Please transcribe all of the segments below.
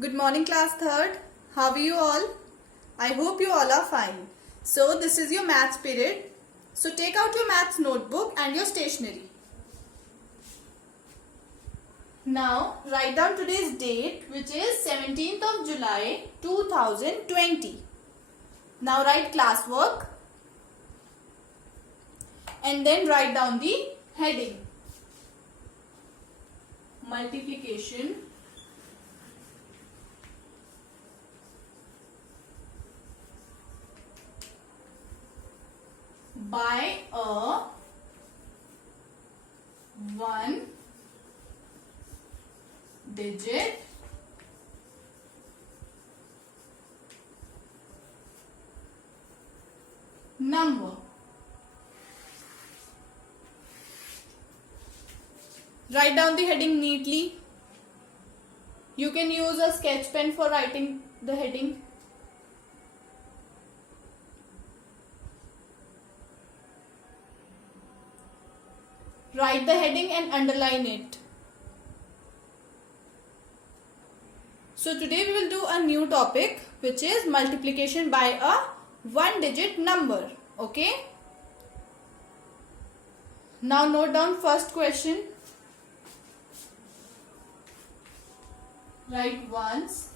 Good morning, class 3rd. How are you all? I hope you all are fine. So this is your maths period. So take out your maths notebook and your stationery. Now write down today's date, which is 17th of July 2020. Now write classwork and then write down the heading. Multiplication by a one-digit number. Write down the heading neatly. You can use a sketch pen for writing the heading. Write the heading and underline it. So today we will do a new topic, which is multiplication by a one-digit number. Okay? Now note down first question. Write ones,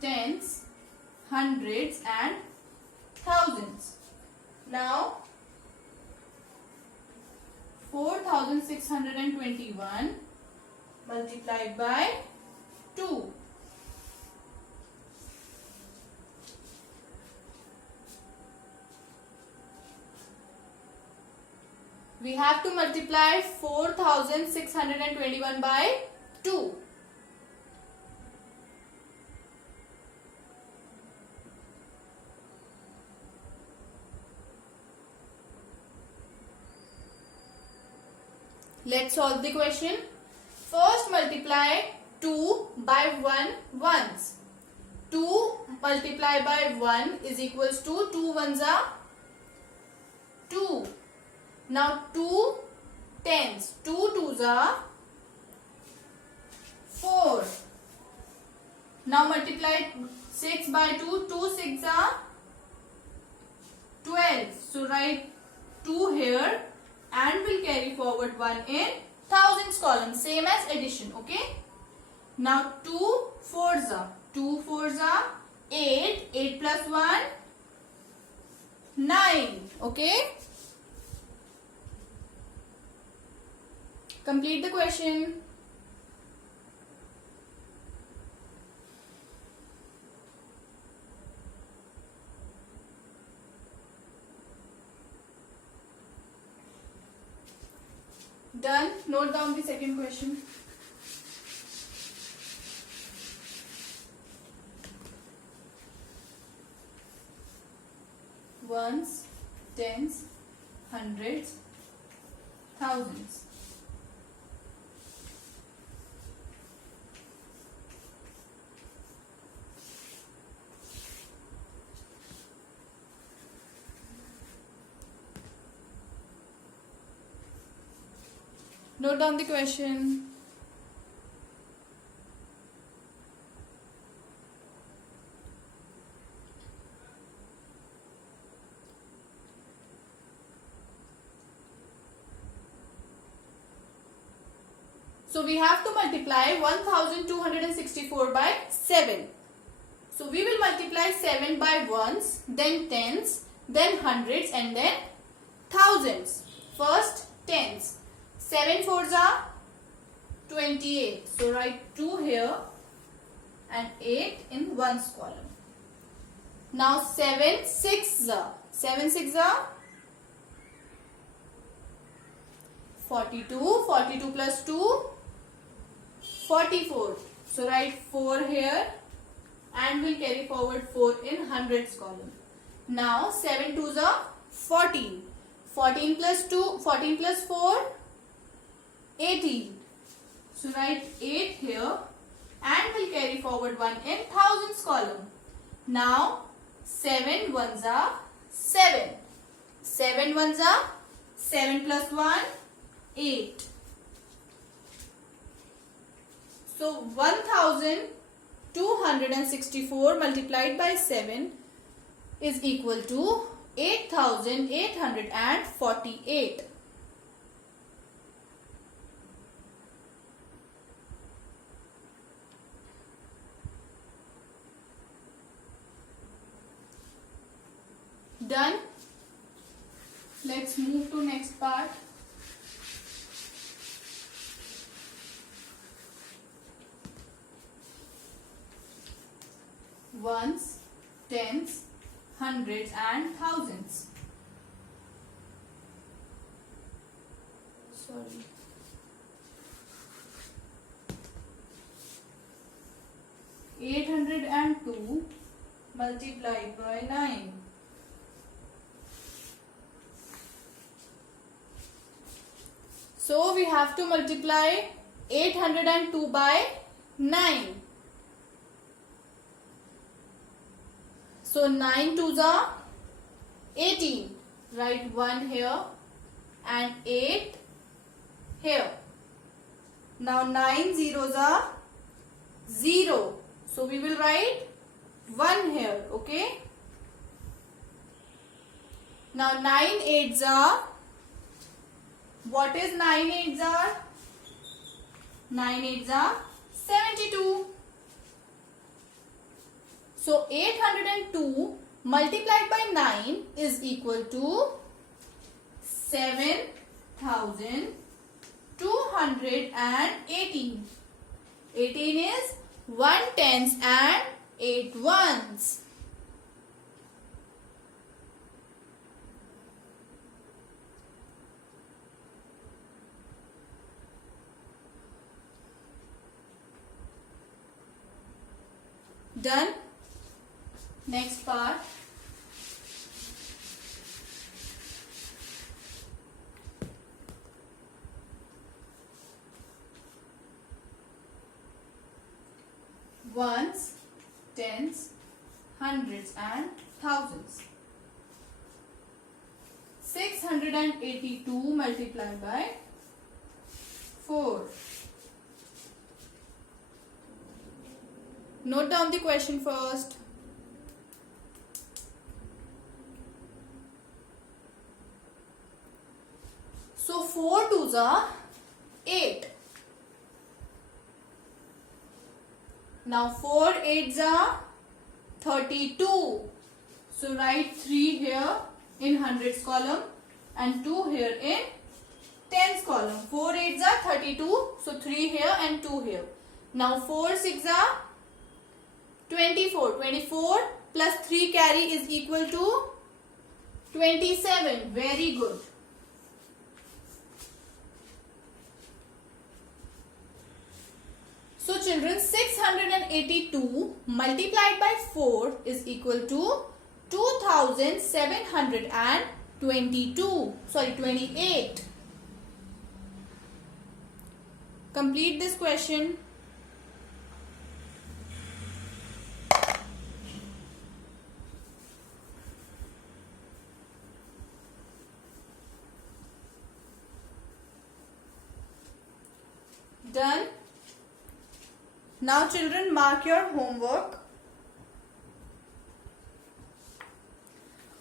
tens, hundreds and thousands. Now 4621 multiplied by 2. We have to multiply 4621 by 2. Let's solve the question. First multiply 2 by 1 once. 2 multiplied by 1 is equals to 2 ones are 2. Now 2 tens. 2 twos are 4. Now multiply 6 by 2. 2 6 are 12. So write 2 here. And we'll carry forward 1 in thousands column, same as addition. Okay. Now 2 fours are 8. 8 plus 1 9. Okay. Complete the question. Done. Note down the second question. Ones, tens, hundreds, thousands. Note down the question. So we have to multiply 1264 by 7. So we will multiply 7 by ones, then tens, then hundreds and then thousands. First tens. 7 fours are 28. So write 2 here and 8 in ones column. Now 7 6s are 42. 42 plus 2 44. So write 4 here and we'll carry forward 4 in hundreds column. Now 7 twos are 14. 14 plus 4 18. So write 8 here and we'll carry forward 1 in thousands column. Now 7 ones are 7. 7 ones are 7 plus 1 8. So 1000 264 multiplied by 7 is equal to 8,848. Done. Let's move to next part. Ones, tens, hundreds and thousands. Sorry. $802 multiplied by 9. So we have to multiply 802 by 9. So 9 twos are 18. Write 1 here and 8 here. Now 9 zeros are 0. So we will write 1 here. Okay. Now 9 eights are, what is 9 eights are? 9 eights are 72. So 802 multiplied by 9 is equal to 7,218. 18 is 1 tens and 8 ones. Done. Next part. Ones, tens, hundreds and thousands. 682 multiplied by 4. Note down the question first. So 4 twos are 8. Now 4 eights are 32. So write 3 here in hundreds column and 2 here in tens column. 4 eights are 32. So 3 here and 2 here. Now 4 six are 24. 24 plus 3 carry is equal to 27. Very good. So children, 682 multiplied by 4 is equal to 28. Complete this question. Done. Now children, mark your homework.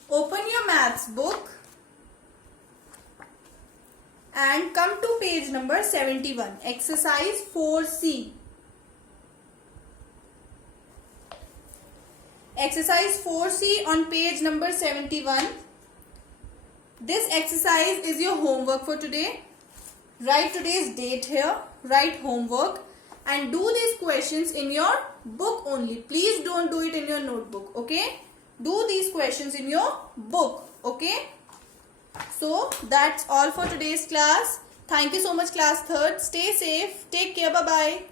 Open your maths book and come to page number 71. Exercise 4C. Exercise 4C on page number 71. This exercise is your homework for today. Write today's date here. Write homework. And do these questions in your book only. Please don't do it in your notebook. Okay? Do these questions in your book. Okay? So, that's all for today's class. Thank you so much, class 3rd. Stay safe. Take care. Bye-bye.